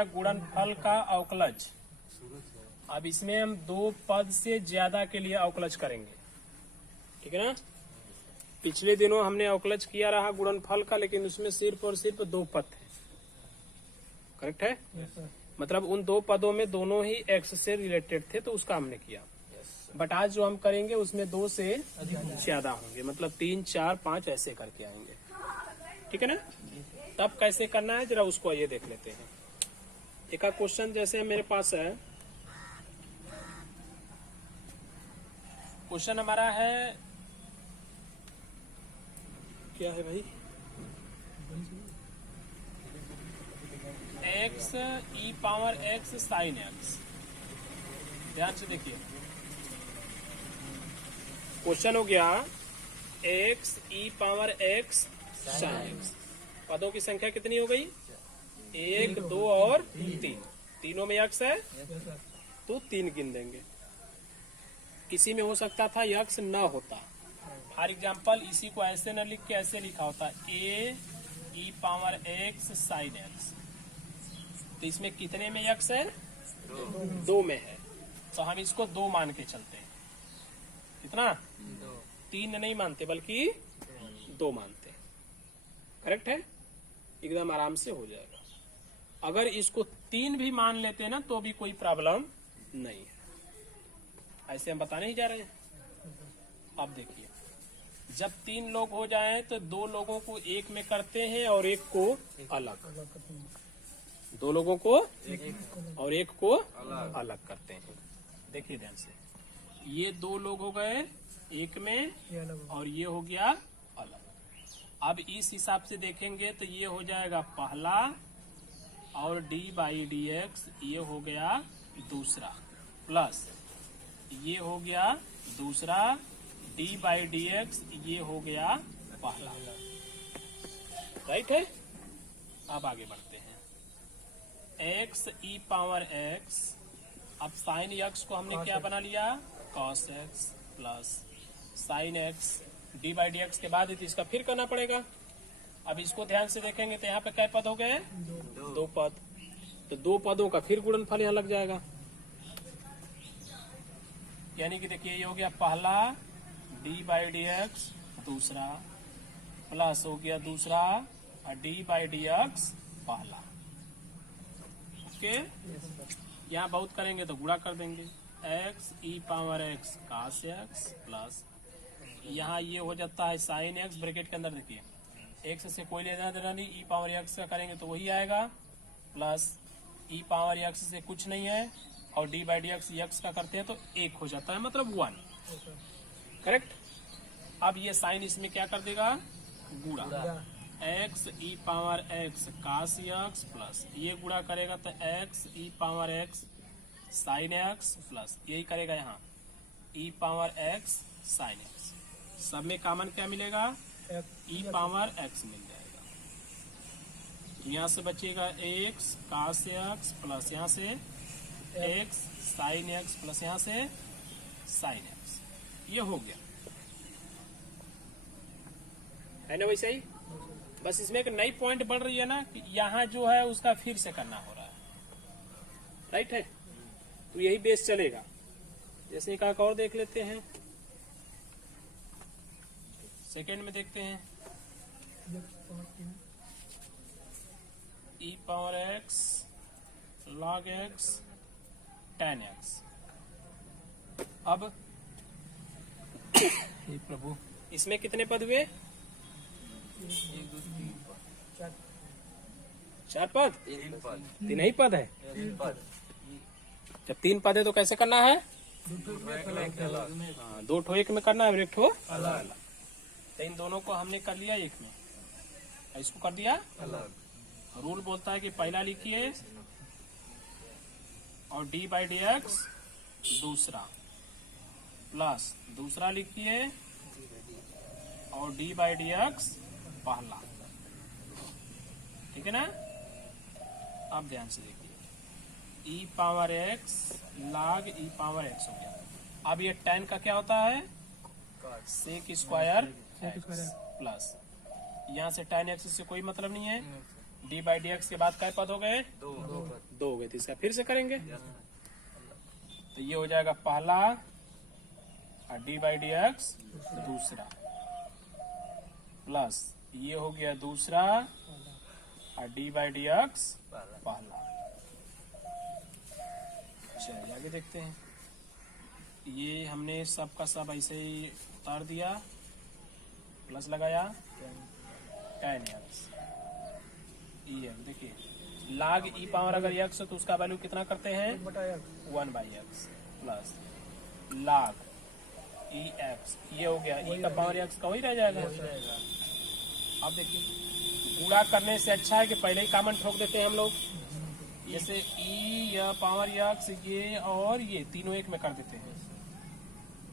गया गुणनफल का अवकलज। अब इसमें हम दो पद से ज्यादा के लिए अवकलज करेंगे, ठीक है ना। पिछले दिनों हमने अवकलज किया रहा गुणनफल का, लेकिन उसमें सिर्फ और सिर्फ दो पद थे, करेक्ट है। मतलब उन दो पदों में दोनों ही एक्स से रिलेटेड थे, तो उसका हमने किया। बट आज जो हम करेंगे उसमें दो से ज्यादा होंगे, मतलब 3, 4, 5 ऐसे करके आएंगे, ठीक है ना। तब कैसे करना है जरा उसको ये देख लेते हैं। एक क्वेश्चन जैसे मेरे पास है, क्वेश्चन हमारा है, क्या है भाई, एक्स ई पावर एक्स साइन एक्स। ध्यान से देखिए, क्वेश्चन हो गया एक्स ई पावर एक्स साइन एक्स। पदों की संख्या कितनी हो गई, 1, 2 और 3। तीनों में एक्स है तो 3 गिन देंगे। किसी में हो सकता था एक्स न होता, फॉर एग्जाम्पल इसी को ऐसे न लिख के ऐसे लिखा होता ए ई पावर एक्स साइन एक्स। तो इसमें कितने में एक्स है, 2 में है, तो हम इसको 2 मान के चलते हैं। कितना, 3 नहीं मानते बल्कि 2 मानते हैं, करेक्ट है। एकदम आराम से हो जाएगा। अगर इसको 3 भी मान लेते हैं ना तो भी कोई प्रॉब्लम नहीं है, ऐसे हम बताने ही जा रहे हैं। अब देखिए, जब 3 लोग हो जाएं तो 2 लोगों को एक में करते हैं और एक को अलग, 2 लोगों को और एक को अलग करते हैं। देखिए ध्यान से, ये 2 लोग हो गए एक में और ये हो गया अलग। अब इस हिसाब से देखेंगे तो ये हो जाएगा पहला, और d/dx ये हो गया दूसरा, प्लस ये हो गया दूसरा, d/dx ये हो गया पहला, राइट है। अब आगे बढ़ते हैं, x ई पावर x। अब साइन x को हमने क्या बना लिया, cos x plus sign x, d/dx के बाद तो इसका फिर करना पड़ेगा। अब इसको ध्यान से देखेंगे तो यहाँ पे क्या पद हो गए, 2 पद। तो 2 पदों का फिर गुणनफल यहाँ लग जाएगा, यानी कि देखिए ये हो गया पहला d/dx, दूसरा प्लस हो गया दूसरा और d/dx पहला। ओके, यहाँ बहुत करेंगे तो गुणा कर देंगे, x e power x cos x plus यहाँ ये हो जाता है साइन x, ब्रैकेट के अंदर देखिए x से कोई लेना देना नहीं, ई पावर x का करेंगे तो वही आएगा, प्लस ई पावर x से कुछ नहीं है और d/dx x का करते हैं तो 1 हो जाता है, मतलब 1, करेक्ट। अब ये साइन इसमें क्या कर देगा, गुणा, x e power x cos x plus ये गुणा करेगा तो x e power x sine x plus यही करेगा यहाँ e power x sine x। सब में कॉमन क्या मिलेगा, ई पावर x मिल जाएगा। यहाँ से बचेगा x cos x प्लस यहाँ से x साइन x प्लस यहाँ से साइन x। ये हो गया, है ना वैसे ही। बस इसमें एक नई पॉइंट बढ़ रही है ना कि यहाँ जो है उसका फिर से करना हो रहा है, राइट है। तो यही बेस चलेगा। जैसे एक और देख लेते हैं, सेकेंड में देखते हैं, ई power x log x tan x। अब प्रभु इसमें कितने पद हुए, 4 पद, 3 ही पद है। जब 3 पद है तो कैसे करना है, 2 ठो एक में करना है, 1 ठो अलग। तो इन दोनों को हमने कर लिया एक में, इसको कर दिया अलग। रूल बोलता है कि पहला लिखिए और d/dx दूसरा, प्लस दूसरा लिखिए और d/dx पहला, ठीक है ना। अब ध्यान से देखिए, ई पावर x log ई पावर x हो गया। अब ये tan का क्या होता है, sec स्क्वायर प्लस यहाँ से tan x से कोई मतलब नहीं है, d/dx के बाद क्या पद हो गए, 2 हो गए, तो इसका फिर से करेंगे। तो ये हो जाएगा पहला और डी बाई डी एक्स दूसरा, प्लस ये हो गया दूसरा और डी बाई डी एक्स पहला। चलिए आगे देखते हैं। ये हमने सब का सब ऐसे ही उतार दिया, प्लस लगाया tan x। देखिए log e पावर अगर x है तो उसका वैल्यू कितना करते हैं 1/x plus log e x। ये हो गया e का पावर x का वही रह जाएगा। अब देखिए गुणा करने से अच्छा है कि पहले ही कॉमन ठोक देते हैं हम लोग। जैसे e या पावर x ये और ये तीनों एक में कर देते हैं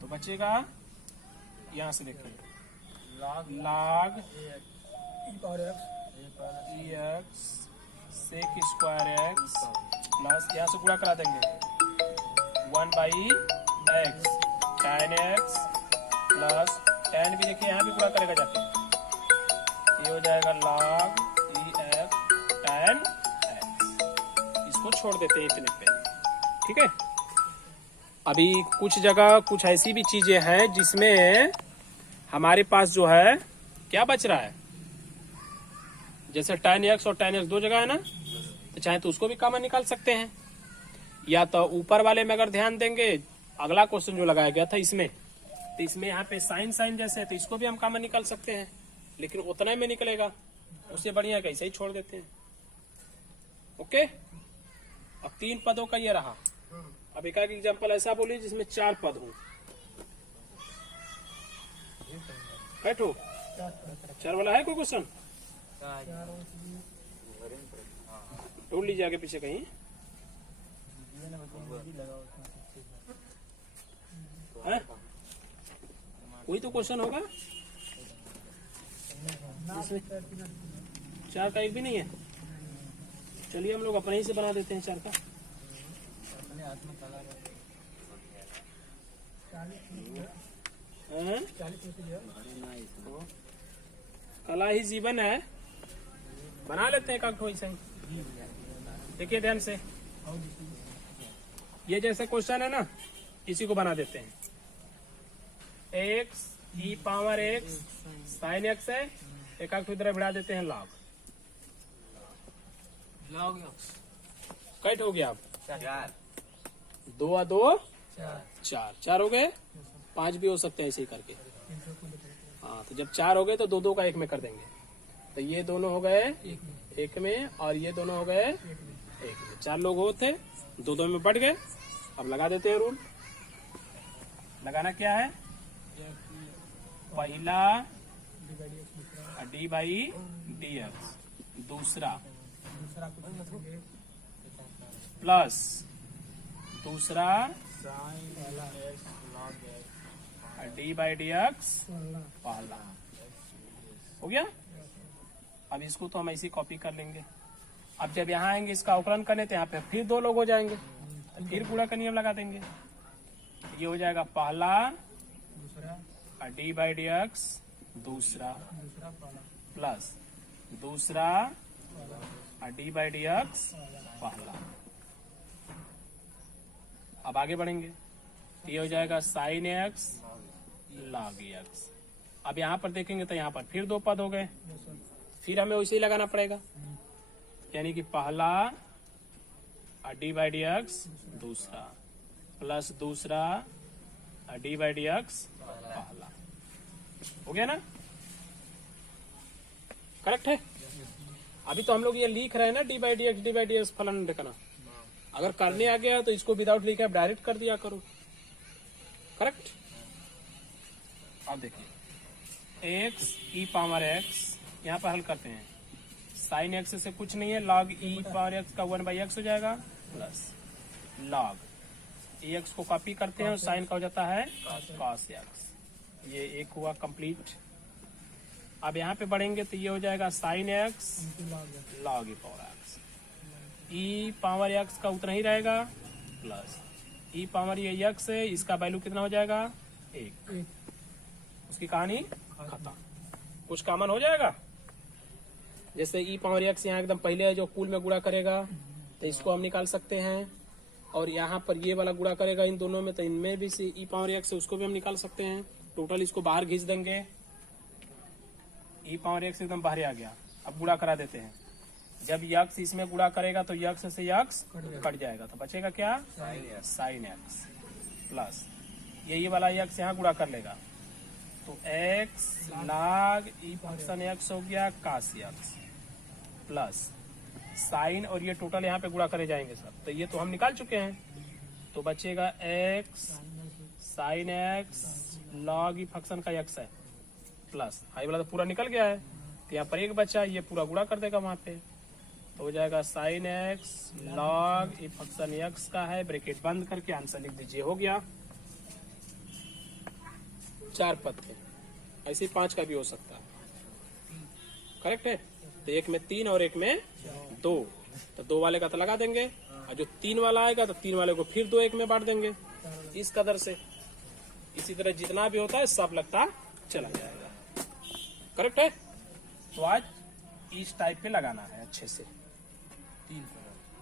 तो बचेगा, यहाँ से देखिए log e x sec square x plus यहाँ से गुणा करा देंगे 1/x tan x plus tan भी देखिए यहाँ भी गुणा करेगा जाके, ये हो जाएगा log e x tan x। इसको छोड़ देते हैं इतने पे, ठीक है। अभी कुछ जगह कुछ ऐसी भी चीजें हैं जिसमें हमारे पास जो है क्या बच रहा है, जैसे tan x और tan x 2 जगह है ना, तो चाहे तो उसको भी कॉमन निकाल सकते हैं। या तो ऊपर वाले में अगर ध्यान देंगे, अगला क्वेश्चन जो लगाया गया था इसमें, तो इसमें यहाँ पे साइन साइन जैसे है तो इसको भी हम कॉमन निकाल सकते हैं, लेकिन उतना में निकलेगा, उससे बढ़िया कैसे ही छोड़ देते हैं। ओके, अब 3 पदों का ये रहा। अब एक एग्जाम्पल ऐसा बोलिए जिसमें 4 पद हो। बैठो, 4 वाला है कोई क्वेश्चन? ढूंढ लीजिए आगे पीछे कहीं है? कोई तो क्वेश्चन होगा जिसमें 4 का एक भी नहीं है। चलिए हम लोग अपने ही से बना देते हैं 4 का। कला ही जीवन है, बना लेते हैं कागज ऐसे ही। देखिए ध्यान से, ये जैसे क्वेश्चन है ना, इसी को बना देते हैं। x e power x sine x है, एक इधर बढ़ा देते हैं log कैट हो गया। अब 2 और 2 4 हो गए, 5 भी हो सकते हैं ऐसे ही करके। हाँ, तो जब 4 हो गए तो 2 का 1 में कर देंगे, तो ये दोनों हो गए 1 में और ये दोनों हो गए 1 में। 4 लोग होते 2 में बढ़ गए। अब लगा देते हैं रूल। लगाना क्या है, पहला डी बाई डी एक्स, दूसरा प्लस दूसरा डी बाई डी एक्स पहला। हो गया। अब इसको तो हम ऐसे कॉपी कर लेंगे। अब जब यहाँ आएंगे इसका अवकलन करने तो यहाँ पे फिर 2 लोग हो जाएंगे, तो फिर गुणा का नियम लगा देंगे। ये हो जाएगा पहला डी बाई डी एक्स दूसरा प्लस दूसरा डी बाई डी एक्स पहला। अब आगे बढ़ेंगे, ये हो जाएगा साइन एक्स लॉग एक्स। अब यहाँ पर देखेंगे तो यहाँ पर फिर 2 पद हो गए, फिर हमें वैसे ही लगाना पड़ेगा, यानी कि पहला डी बाई डी एक्स दूसरा प्लस दूसरा डी बाई डी एक्स पहला। हो गया ना, करेक्ट है। अभी तो हम लोग ये लिख रहे हैं ना डी बाई डी एक्स फलन देखना। अगर करने आ गया तो इसको विदाउट लिखा डायरेक्ट कर दिया करो, करेक्ट। अब देखिए x e पावर x, यहाँ पर हल करते हैं। साइन x से कुछ नहीं है, log e पावर x का 1/x हो जाएगा प्लस log e x को कॉपी करते हैं और साइन का हो जाता है cos x। ये एक हुआ कंप्लीट। अब यहाँ पे बढ़ेंगे तो ये हो जाएगा sine x log e power x। e power x का उतना ही रहेगा प्लस e पावर ये x है, इसका वैल्यू कितना हो जाएगा 1। उसकी कहानी खत्म। कुछ कॉमन हो जाएगा, जैसे e पावर x यहाँ एकदम पहले है जो कुल में गुणा करेगा तो इसको हम निकाल सकते हैं। और यहाँ पर ये वाला गुणा करेगा इन दोनों में, तो इनमें भी से ई पावर एक्स है, उसको भी हम निकाल सकते हैं। टोटल इसको बाहर खींच देंगे, ई पावर एक्स एकदम बाहर आ गया। अब गुणा करा देते हैं। जब यक्स इसमें गुणा करेगा तो यक्स से यक्स कट जाएगा, तो बचेगा क्या? साइन एक्स प्लस ये वाला यक्स यहाँ गुणा कर लेगा, तो एक्स log ई फंक्शन एक्स हो गया कास एक्स प्लस साइन, और ये टोटल यहाँ पे गुणा करे जाएंगे सब, तो ये तो हम निकाल चुके हैं। तो बचेगा एक्स साइन एक्स log ई फंक्शन का एक्स है प्लस हाई वाला तो पूरा निकल गया है, तो यहाँ पर एक बचा, ये पूरा गुणा कर देगा वहां पे, तो हो जाएगा साइन एक्स log ई फंक्शन एक्स का है, ब्रैकेट बंद करके आंसर लिख दीजिए। हो गया 4 पद के, ऐसे 5 का भी हो सकता है। करेक्ट है। तो एक में 3 और एक में 2, तो 2 वाले का तो लगा देंगे, और जो 3 वाला आएगा तो 3 वाले को फिर 2 एक में बांट देंगे, इस कदर से। इसी तरह जितना भी होता है सब लगता चला जाएगा। करेक्ट है। तो आज इस टाइप पे लगाना है अच्छे से 3